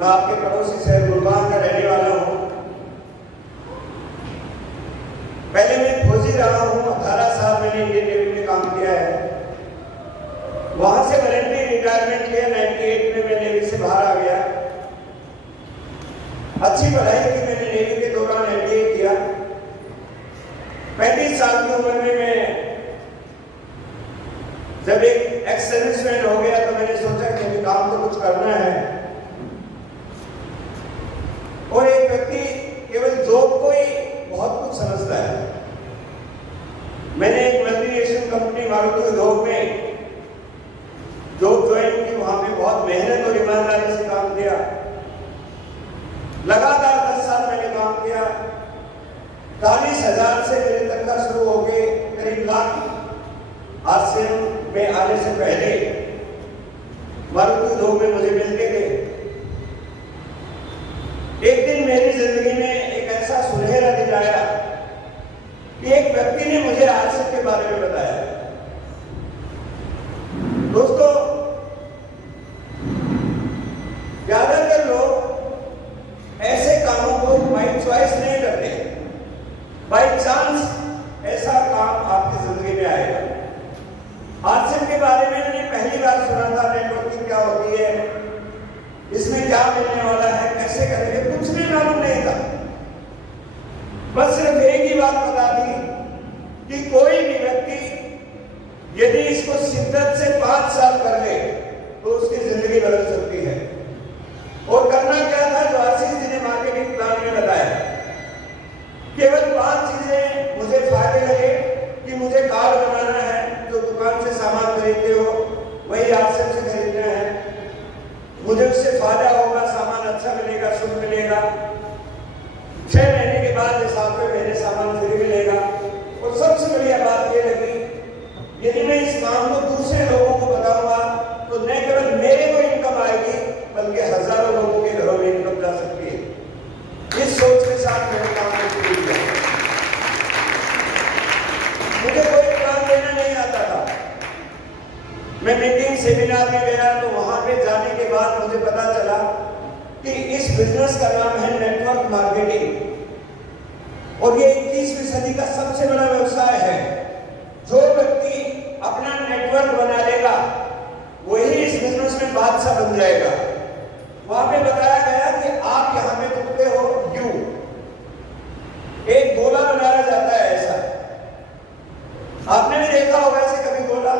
मैं आपके पड़ोसी शहर गुलबाग का रहने वाला हूँ। पहले मैं फौजी रहा हूँ, 18 साल मैंने इंडियन नेवी में काम किया है। वहां से वॉलंटरी रिटायरमेंट लिया, 98 में मैं नेवी से बाहर आ गया। अच्छी पढ़ाई की मैंने नेवी के दौरान MBA किया। 35 साल की उम्र में मैं जब एक एक्स सर्विसमैन हो गया तो मैंने सोचा कि मुझे काम तो कुछ करना है। और एक व्यक्ति केवल जॉब को ही बहुत कुछ समझता है। मैंने एक मल्टीनेशनल कंपनी मारुति उद्योग में जॉब ज्वाइन की, वहां पे बहुत मेहनत और ईमानदारी से काम किया। लगातार 10 साल मैंने काम किया। 40,000 से मेरी तनख्वाह शुरू हो गई करीब लाख। आरसीएम में आने से पहले मारुति उद्योग में मुझे मिलते थे। एक दिन मेरी जिंदगी में एक ऐसा सुनहरा दिन आया कि एक व्यक्ति ने मुझे आरसीएम के बारे में बताया। दोस्तों, ज्यादातर लोग ऐसे कामों को बाई चॉइस नहीं करते, बाई चांस ऐसा काम आपकी जिंदगी में आएगा। आरसीएम के बारे में मैंने पहली बार सुना था, नेटवर्किंग क्या होती है, इसमें क्या मिलने वाला है, कैसे करेंगे, कुछ भी मालूम नहीं था। बस सिर्फ एक ही बात पता थी कि कोई भी व्यक्ति यदि इसको शिद्दत से 5 साल कर ले तो उसकी जिंदगी बदल सकती है। और करना क्या था जो आशीष जी ने मार्केटिंग प्लान में बताया। केवल 5 चीजें मुझे फायदे लगे कि मुझे कार्ड बनाना है, जो दुकान से सामान खरीदते हो वही आरसीएम से खरीदना है, मुझे उससे फायदा होगा, सामान अच्छा मिलेगा, शुद्ध मिलेगा। 6 महीने के बाद 7वें महीने सामान फ्री मिलेगा। और सबसे बढ़िया बात यह लगी, यदि मैं इस काम को दूसरे लोगों को बताऊंगा तो न केवल मेरे को इनकम आएगी बल्कि हजारों लोगों के घरों में इनकम जा सकती है। इस सोच के साथ मैंने काम को शुरू किया। मुझे कोई प्लान देना नहीं आता था। मैं मीटिंग सेमिनार में गया तो वहां पे जाने के बाद मुझे पता चला कि इस बिजनेस का नाम है नेटवर्क मार्केटिंग। और ये 21वीं सदी का सबसे बड़ा व्यवसाय है। जो व्यक्ति अपना नेटवर्क बना लेगा वही इस बिजनेस में बादशाह बन जाएगा। वहां पे बताया गया कि आप यहां पे रुकते हो यू, एक गोला बनाया जाता है ऐसा, आपने भी देखा होगा ऐसे कभी गोला।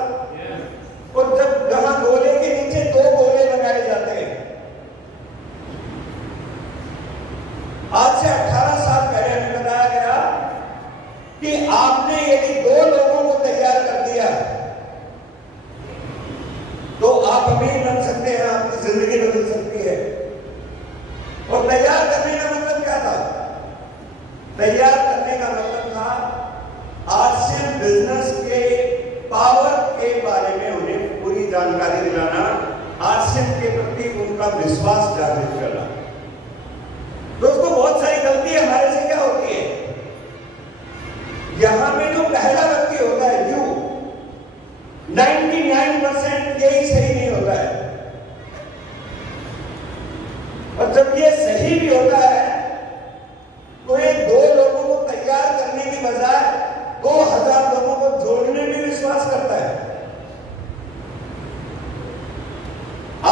और जब जहां गोले के नीचे 2 गोले बनाए जाते हैं, आज से 18 साल पहले हमें बताया गया कि आपने यदि 2 लोगों को तैयार कर दिया तो आप अमीर बन सकते हैं, आपकी जिंदगी बदल सकती है। और तैयार करने का मतलब क्या था? तैयार करने का मतलब था आरसीएम बिजनेस के पावर के बारे में उन्हें पूरी जानकारी दिलाना, आरसीएम के प्रति उनका विश्वास जागृत करना। दोस्तों, बहुत सारी गलती हमारे से क्या होती है, यहां में जो पहला व्यक्ति होता है यू, 99% यही सही नहीं होता है। और जब ये सही भी होता है तो ये 2 लोगों को तैयार करने की बजाय 2000 लोगों को जोड़ने में विश्वास करता है।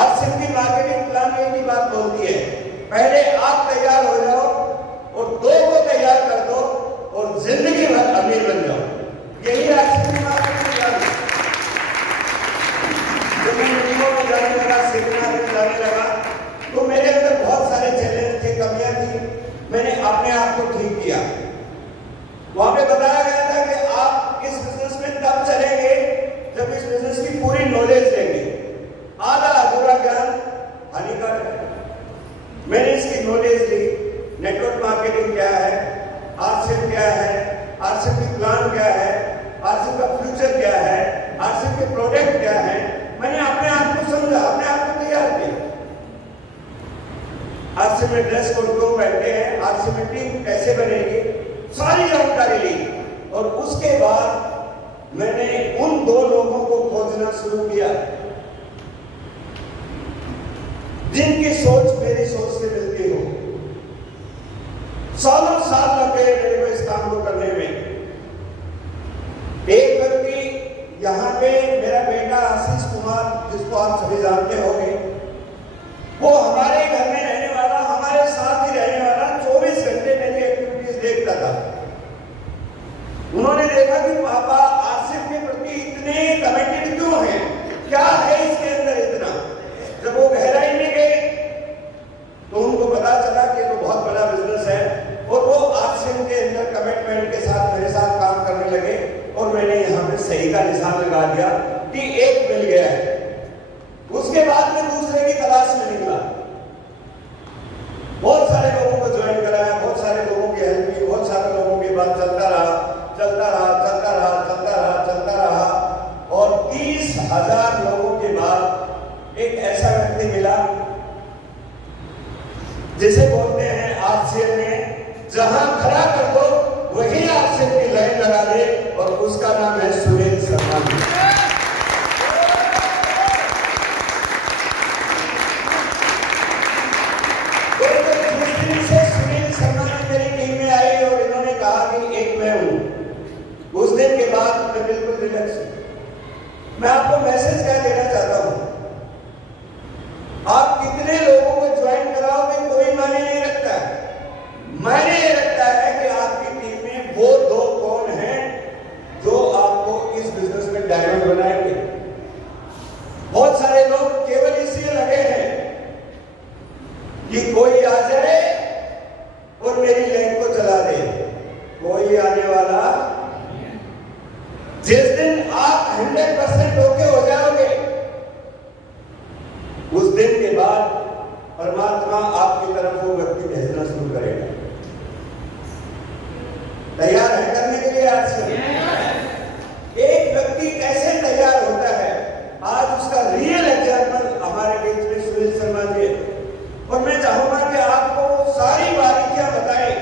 आरसीएम की मार्केटिंग प्लान में एक ही बात बोलती है, पहले आप तैयार हो जाओ और 2 को तैयार कर दो और जिंदगी भर अमीर बन जाओ। यही आरसीएम की मार्केटिंग प्लान है। जब मैं मीटिंगों में जाने लगा, सेमिनार में जाने लगा तो मेरे अंदर बहुत सारे चैलेंज थे, कमियां थी। मैंने अपने आप को ठीक किया। वहां पे बताया गया था कि आप इस बिजनेस में तब चलेंगे जब इस बिजनेस की पूरी नॉलेज लेंगे। आधा अधूरा ज्ञान हानिकारक है। मैंने इसकी नॉलेज ली, नेटवर्क मार्केटिंग क्या है, आरसीएम क्या है, आरसीएम की प्लान क्या है, आरसीएम का फ्यूचर क्या है, आरसीएम के प्रोडक्ट क्या है। मैंने अपने आप को समझा, अपने आप को तैयार किया। आरसीएम में ड्रेस कोड क्यों पहनते हैं, आरसीएम में टीम कैसे बनेगी, सारी जानकारी ली। और उसके बाद मैंने उन 2 लोगों को खोजना शुरू किया जिनकी सोच मेरी सोच जिसको आप सभी जानते होंगे, वो हमारे घर में रहने वाला, हमारे साथ ही रहने वाला, 24 घंटे मेरी एक्टिविटीज देखता था। उन्होंने देखा कि पापा आसिफ के प्रति इतने कमिटेड क्यों हैं, क्या है इसके अंदर इतना। जब वो गहराई में गए तो उनको पता चला कि तो बहुत बड़ा बिजनेस है, और वो आसिफ के अंदर कमिटमेंट के साथ मेरे साथ काम करने लगे, और मैंने यहाँ पे सही का निशान लगा दिया कि एक मिल गया है। उसके बाद में दूसरे की तलाश में निकला, बहुत सारे लोगों को ज्वाइन कराया, बहुत सारे लोगों की हेल्प की, बहुत सारे लोगों के बाद चलता रहा, और 30,000 लोगों के बाद एक ऐसा व्यक्ति मिला जिसे बोलते हैं आरसीएम में जहां खड़ा कर दो वही आरसीएम की लाइन लगा दे, और उसका नाम है सुनील शर्मा। सुनील शर्मा मेरी टीम में आई और इन्होंने कहा कि एक मैं हूं। उस दिन के बाद मैं बिल्कुल रिलैक्स हूं। मैं आपको मैसेज क्या देना चाहता हूं, आप कितने लोगों को ज्वाइन कराओगे कोई मायने नहीं रखता है। मायने ये रखता है कि आपकी टीम में वो दो कौन हैं जो आपको इस बिजनेस में डायमंड बनाएंगे। बहुत सारे लोग केवल इसलिए लगे हैं कि कोई आ जाए और मेरी लाइन को चला दे, कोई आने वाला। जिस दिन आप 100% ओके हो जाओगे, उस दिन के बाद परमात्मा आपकी तरफ वो व्यक्ति भेजना शुरू करेगा। तैयार है करने के लिए आज से? एक व्यक्ति कैसे तैयार होता है, आज उसका रियल एग्जाम्पल हमारे बीच में सुनील शर्मा जी है। और मैं चाहूंगा कि आपको सारी बारीकियां बताएं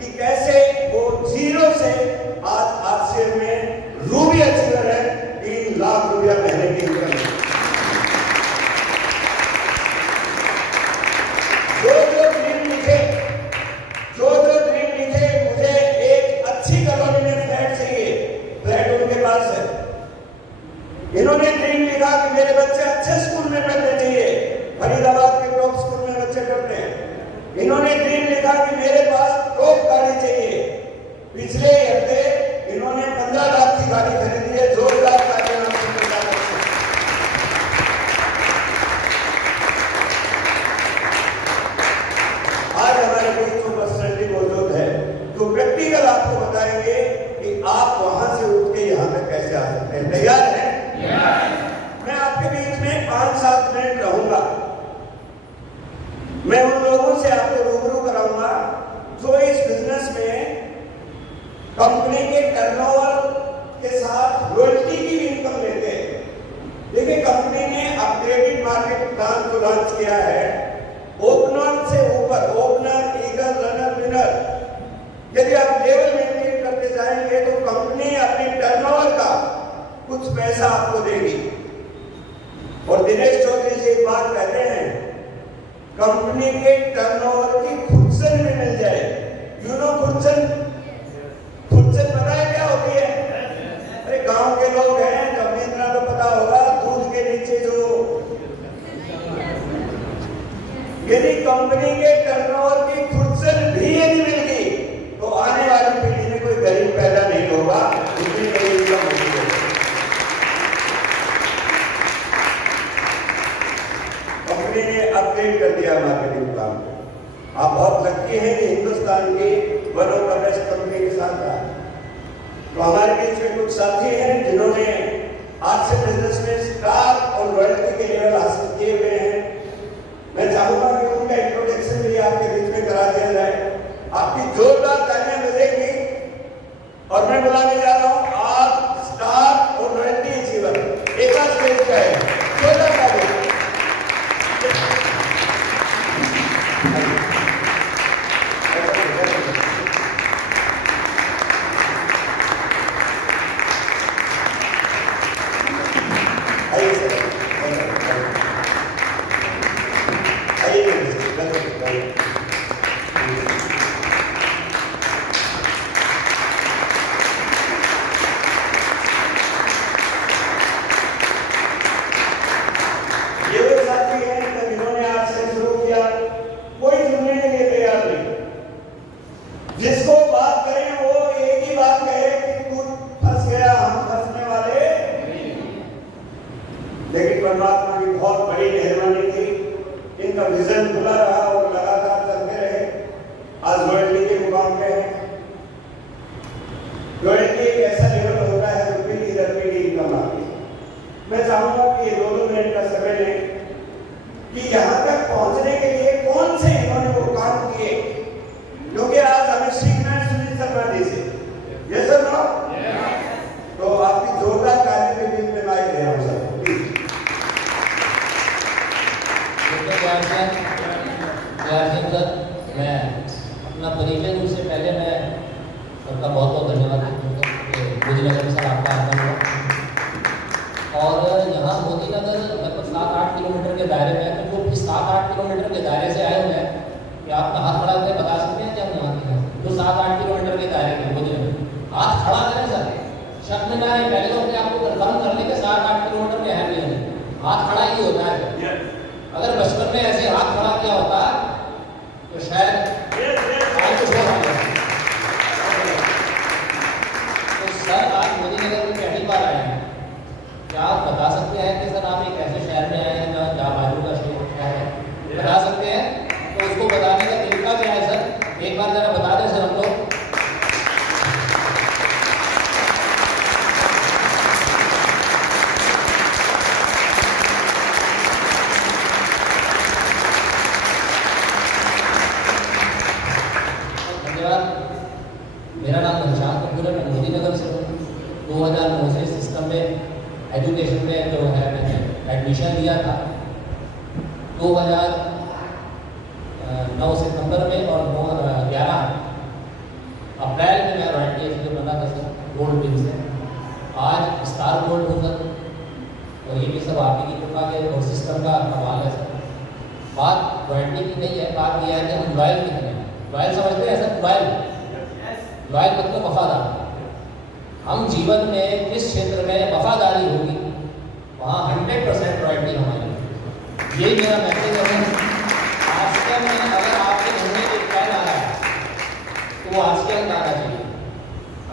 कि कैसे वो जीरो से आज आरसीएम में रूबी अचीवर है, 3 लाख रुपया महीने की इनकम। जो ड्रीम लिखे, मुझे एक अच्छी कॉलोनी में फ्लैट चाहिए, फ्लैट उनके पास है। इन्होंने ड्रीम लिखा कि मेरे बच्चे अच्छे स्कूल में पढ़ने चाहिए, फरीदाबाद के टॉप स्कूल में बच्चे पढ़ते हैं। इन्होंने ड्रीम लिखा कि मेरे पास टॉप गाड़ी चाहिए। पिछले हफ्ते इन्होंने 15 लाख की गाड़ी खरीदी है, जोरदार तालियां आप सबके साथ। आज हमारे बीच जो पर्सनैलिटी मौजूद है, जो प्रैक्टिकल आपको बताएंगे कि आप वहां से उठ के यहां तक कैसे आ सकते हैं। तैयार हैं? मैं आपके बीच में 5-7 मिनट रहूंगा। मैं उन लोगों से आपको रूबरू कराऊंगा जो इस बिजनेस में कंपनी के टर्नओवर के साथ रॉयल्टी की भी इनकम लेते हैं। देखिए, कंपनी ने अपग्रेडेड मार्केट प्लान जो लॉन्च किया है, ओपनर से ऊपर, ओपनर, ईगल, रनर, विनर, यदि आप लेवल मेंटेन करते जाएंगे तो कंपनी अपने टर्नओवर का कुछ पैसा आपको देगी। और दिनेश चौधरी जी एक बात कहते हैं, कंपनी के टर्नओवर की खुर्सन भी मिल जाए। यू नो खुर्सन पता है क्या होती है? अरे गांव के लोग हैं, जब भी इतना तो पता होगा, दूध के नीचे जो, यदि कंपनी के टर्नओवर की खुर्सन भी यदि मिल गई तो आने वाली पीढ़ी में कोई गरीब पैदा नहीं होगा, इतनी बड़ी इनकम होगी। कंपनी ने अपग्रेड कर दिया मार्केटिंग प्लान को। आप बहुत लकी हैं कि हिंदुस्तान की one of the best company के साथ रहा। तो हमारे बीच में कुछ साथी हैं जिन्होंने आज से बिजनेस में स्टार और रॉयल्टी के लेवल हासिल किए हुए हैं। मैं चाहूंगा कि उनका इंट्रोडक्शन भी आपके बीच में करा दिया जाए। आपकी जोरदार तालियां बजेगी और मैं बुलाने जा रहा हूं आप स्टार और रॉयल्टी अचीवर एक साथ स्टेज पे है। जोरदार तालियां। लेकिन परमात्मा की बहुत बड़ी मेहरबानी थी, इनका विजन खुला रहा और लगातार चलते रहे। आज रॉयल्टी के मुकाम पे है। रॉयल्टी एक ऐसा लेवल होता है जो पीढ़ी दर पीढ़ी इनकम आती है। मैं चाहूंगा कि 2-2 मिनट का समय लें कि यहाँ तक पहुंचने के लिए कौन से इन्होंने वो काम किए, क्योंकि आज हमें सीखना है सुनील शर्मा जी से। ये सर ना तो आपकी जोरदार ताली के बीच में माइक है हम सब। सर, मैं अपना परिचय दूँ से पहले मैं सबका बहुत बहुत धन्यवाद देता हूँ। मोदीनगर सर आपका आगमन हुआ और यहाँ मोदीनगर लगभग 7-8 किलोमीटर के दायरे में है। तो जो 7-8 किलोमीटर के दायरे से आए हुए हैं कि आप कहाँ खड़ा करके बता सकते हैं क्या वहाँ के जो 7-8 किलोमीटर के दायरे में मोदीनगर हाथ खड़ा करें सर, शक में ना आए। पहले तो अपने आपको कंफर्म कर लेंगे 7-8 किलोमीटर में है नहीं, हाथ खड़ा ही होता है। अगर बचपन में ऐसे हाथ खड़ा किया होता तो शायद तो सर आज मोदीनगर में पहली बार आए हैं। क्या आप बता सकते हैं कि सर आप एक ऐसे शहर में आए हैं जहाँ बाजू का शहर है, बता सकते हैं? तो उसको बताने का तरीका क्या है सर, एक बार जरा बता दें सर हम लोग। मेरा नाम घनश्याम कपूर है, मैं मोदीनगर से हूँ। 2009 से सिस्टम में एजुकेशन में जो है मैंने एडमिशन लिया था। 2009 सितंबर में और 11 अप्रैल में मैं रॉयल्टी एजुकेटर बना था सर, गोल्ड पिन से। आज स्टार गोल्ड हूँ सर, और ये भी सब आप ही की कृपा के और सिस्टम का कमाल है सर। बात रॉयल्टी की नहीं है, बात यह है कि हम लॉयल कितने हैं। लॉयल समझते हैं सर? लॉयल मतलब वफादार। हम जीवन में जिस क्षेत्र में वफादारी होगी वहाँ 100% रॉयल्टी हमारी। यही मेरा मैसेज है। आजकल में अगर आपके घर में एक पैन आ रहा है तो वो आजकल आना चाहिए।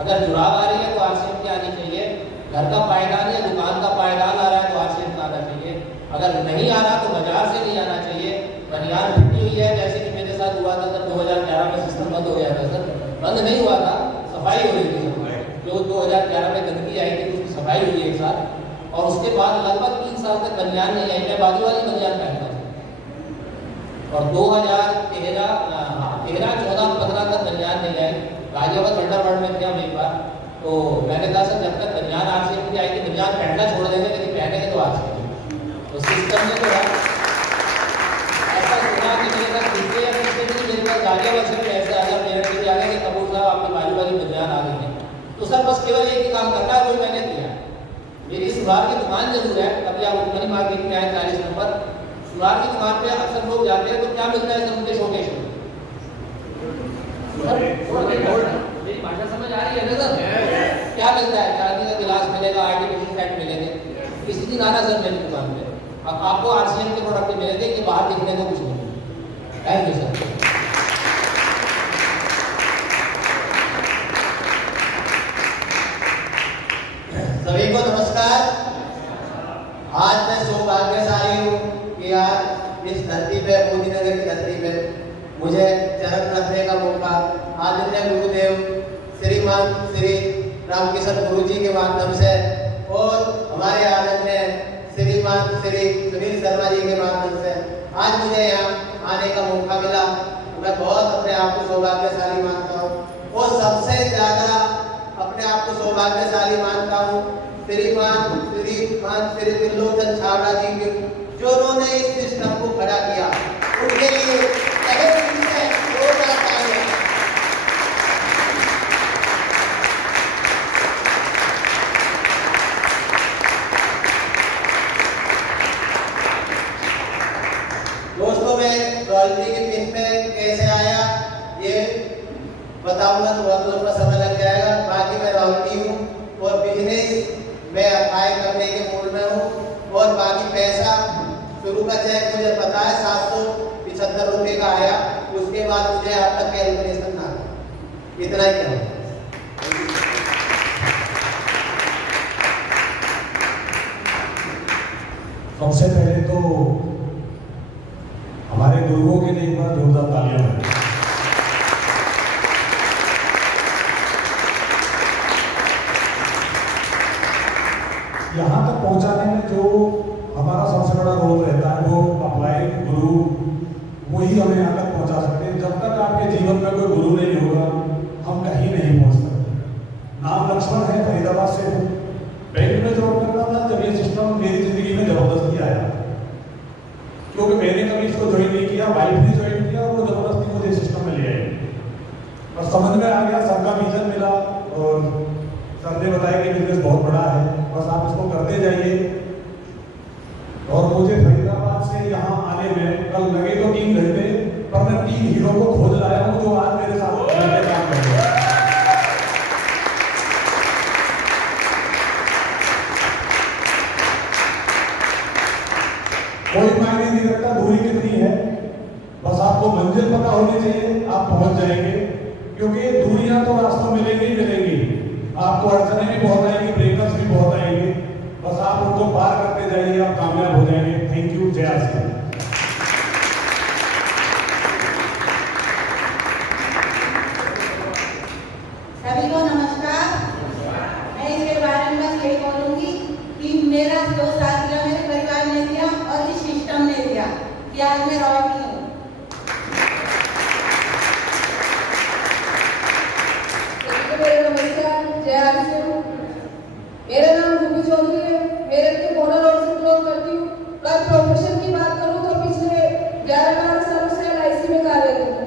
अगर जुराब आ रही है तो आजकल की आनी चाहिए। घर का पायदान या दुकान का पायदान आ रहा है तो आजकल आना चाहिए। अगर नहीं आ रहा तो बाजार से नहीं आना चाहिए। बनियान फटी हुई है, जैसे कि मेरे साथ हुआ था सर, 2011 में सिस्टम बंद हो गया था सर। बंद नहीं हुआ था, सफाई हो रही थी। जो 2011 में गंदगी आई थी उसकी सफाई हुई एक साथ, और उसके बाद लगभग 3 साल तक बनियान नहीं आई। मैं बाजू वाली बनियान पहनता था और 2013, 14, 15 तक बनियान नहीं आई। गाजियाबाद थंडरबर्ड में थे हम एक बार, तो मैंने कहा सर जब तक बनियान आरसीएम की आएगी बनियान पहनना छोड़ देंगे, लेकिन पहनेंगे तो आरसीएम। तो सिस्टम ने तो ऐसा सुना कि मेरे साथ पिछले या पिछले दिन मेरे पास गाजियाबाद से ऐसे आया, मेरे पीछे आ गया कि कपूर साहब आपकी बाजू वाली बनियान आ गई है। तो सर बस केवल एक ही काम करना है, वही मैंने किया। मेरी सुनार की दुकान जरूर है, कभी आप मनी मार्केट में आए 40 नंबर सुनार की दुकान पे अक्सर लोग जाते हैं तो क्या मिलता है सर उनके शोकेश में? मेरी भाषा समझ आ रही है ना सर? क्या मिलता है? चांदी का गिलास मिलेगा, आर्टिफिशियल सेट मिलेंगे। किसी दिन आना सर मेरी दुकान पे, अब आपको आरसीएम के प्रोडक्ट मिलेंगे कि बाहर दिखने को कुछ नहीं। Thank you sir. सभी को नमस्कार। आज मैं सौभाग्यशाली हूँ कि आज इस धरती पे, मोदीनगर की धरती पे मुझे चरण रखने का मौका आदरणीय गुरुदेव श्रीमान श्री रामकिशन गुरु जी के माध्यम से और हमारे आदरणीय श्रीमान श्री सुनील शर्मा जी के माध्यम से आज मुझे यहाँ आने का मौका मिला। मैं बहुत अपने आप को सौभाग्यशाली मानता हूँ और सबसे ज्यादा अपने आप को सौभाग्यशाली मानता हूँ श्रीमान श्री त्रिलोचन छाबड़ा जी के, जो उन्होंने इस सिस्टम को खड़ा किया, उनके लिए तहे दिल से जोरदार तालियां। दोस्तों मैं रॉयल्टी के पिन पे कैसे आया ये बताऊंगा तो बहुत लंबा समय लग जाएगा। बाकी मैं रॉयल्टी हूँ और बिजनेस में अप्लाई करने के मूड में हूँ और बाकी पैसा शुरू का चेक मुझे पता है 775 रुपये का आया, उसके बाद मुझे अब तक कैलकुलेशन ना आया। इतना ही कहूँ। सबसे पहले तो हमारे गुरुओं के लिए एक बार जोरदार तालियां बजाएं। यहाँ तक पहुंचाने में जो हमारा सबसे बड़ा रोल रहता है वो अप्लाई गुरु, वही हमें यहाँ तक पहुंचा सकते हैं। जब तक आपके जीवन में कोई गुरु नहीं होगा हम कहीं नहीं पहुंच सकते। नाम लक्ष्मण है, फरीदाबाद से हूँ, बैंक में जॉब करता था जब ये सिस्टम मेरी जिंदगी में जबरदस्ती आया, क्योंकि मैंने कभी इसको ज्वाइन नहीं किया, वाइफ ने ज्वाइन किया और वो जबरदस्ती मुझे सिस्टम में ले आई और समझ में आ गया। सर का विजन मिला और सर ने बताया कि बिजनेस बहुत बड़ा है, बस आप इसको करते जाइए। और मुझे फरीदाबाद से यहाँ आने में कल लगे तो 3 घंटे, पर मैं 3 हीरो को खोज लाया हूँ जो आज मेरे साथ काम कर रहे हैं। कोई मायने नहीं रखता दूरी कितनी है, बस आपको मंजिल पता होनी चाहिए, आप पहुंच जाएंगे। क्योंकि दूरियां तो रास्तों मिलेंगी ही मिलेंगी, आपको अड़चने भी बहुत आएंगी, ब्रेकर्स भी बहुत आएंगे, बस आप उनको पार करते जाइए, आप कामयाब हो जाएंगे। थैंक यू, जय आसिया। सभी को नमस्कार। मैं इसके बारे में बस यही बोलूंगी कि मेरा जो साथ दिया मेरे परिवार ने दिया और इस सिस्टम ने दिया कि आज मैं रॉकी हूँ। मेरा नाम रूबी चौधरी है, मेरे के बॉर्डर रोड से बिलोंग करती हूँ। अगर प्रोफेशन की बात करूँ तो पिछले 11-12 सालों से LIC में कार्यरत हूँ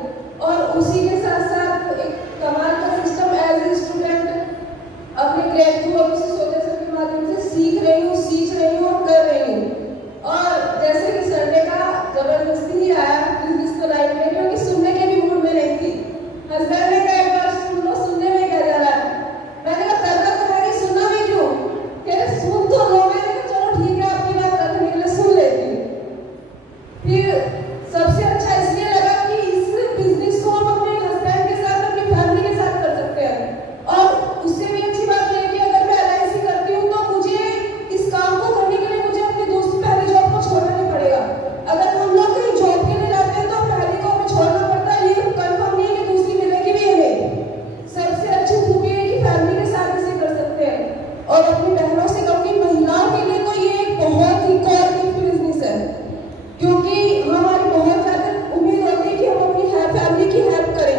और उसी के साथ साथ एक कमाल का सिस्टम एज ए स्टूडेंट अपने ग्रेजुएट ऑफिसर के माध्यम से सीख रही हूँ और कर रही हूँ। और जैसे कि संडे का जबरदस्ती ही आया बिजनेस को लाइफ में, क्योंकि सुनने के भी मूड में नहीं थी। हस्बैंड ने कहा एक बार सुन लो, सुनने में क्या जा रहा है। मैंने कहा करना तो है नहीं, सुनना भी क्यों, कह रहे सुन तो लो। मैंने कहा चलो ठीक है, आपकी बात रखने के लिए सुन लेती हूँ। फिर सबसे अच्छा इसलिए लगा कि इस बिजनेस को हम अपने हस्बैंड के साथ, अपनी फैमिली के साथ कर सकते हैं। और उससे भी अच्छी बात यह है कि अगर मैं LIC करती हूँ तो मुझे इस काम को करने के लिए मुझे अपनी दोस्त पहली जॉब को छोड़ना नहीं पड़ेगा। अगर हम लोग कहीं जॉब के लिए जाते हैं तो पहली को हमें छोड़ना पड़ता है, ये कंफर्म नहीं है कि दूसरी मिलेगी भी या नहीं। सबसे अच्छी खूबी है कि फैमिली के साथ इसे कर सकते हैं। और अपनी बहनों से कहूँगी, महिलाओं के लिए तो ये एक बहुत ही कॉर्पोरेट बिजनेस है, क्योंकि हमारी बहुत ज्यादा उम्मीद होती है कि हम अपनी फैमिली की हेल्प करें।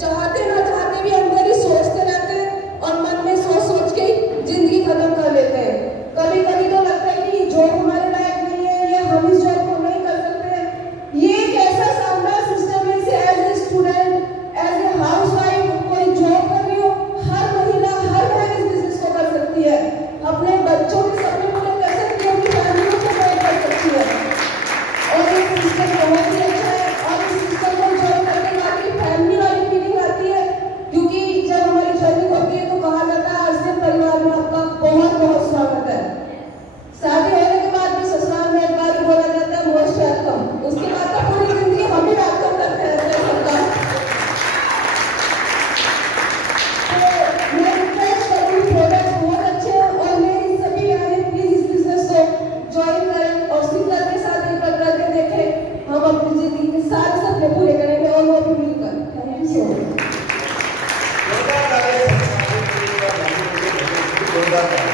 चाहते ना चाहते भी अंदर ही सोचते रहते हैं और मन में सोच के जिंदगी खत्म कर लेते हैं। कभी कभी तो लगता है कि जॉब हमारे लायक नहीं है या हम इस जॉब को नहीं कर सकते हैं। ये एक ऐसा शानदार सिस्टम है, इसे as a student, as a housewife, कोई जॉब कर रही हो, हर महिला हर बहन इस बिजनेस को कर सकती है। अपने बच्चों के सपने पूरे कर सकती है, अपनी फैमिली को सपोर्ट कर सकती है। और ये सिस्टम बहुत ही अच्छा है और इस सिस्टम को ज्वाइन करने के बाद एक फैमिली वाली फीलिंग आती है, क्योंकि जब हमारी जर्नी होती है तो कहा जाता है आज से परिवार में आपका बहुत बहुत स्वागत है। शादी होने के बाद भी ससुराल में एक बार बोला जाता है मोस्ट वेलकम, उसके बाद तो पूरी जिंदगी हम ही वेलकम करते हैं। तो मैं रिक्वेस्ट करूँगी, प्रोडक्ट बहुत अच्छे हैं और मेरी सभी बहनें प्लीज इस बिजनेस को ज्वाइन करें और सिंगल के साथ मिलकर करके देखें। हम अपनी जिंदगी के सारे सपने पूरे करेंगे और वो भी मिलकर। Thank you so much. जोरदार तालियां।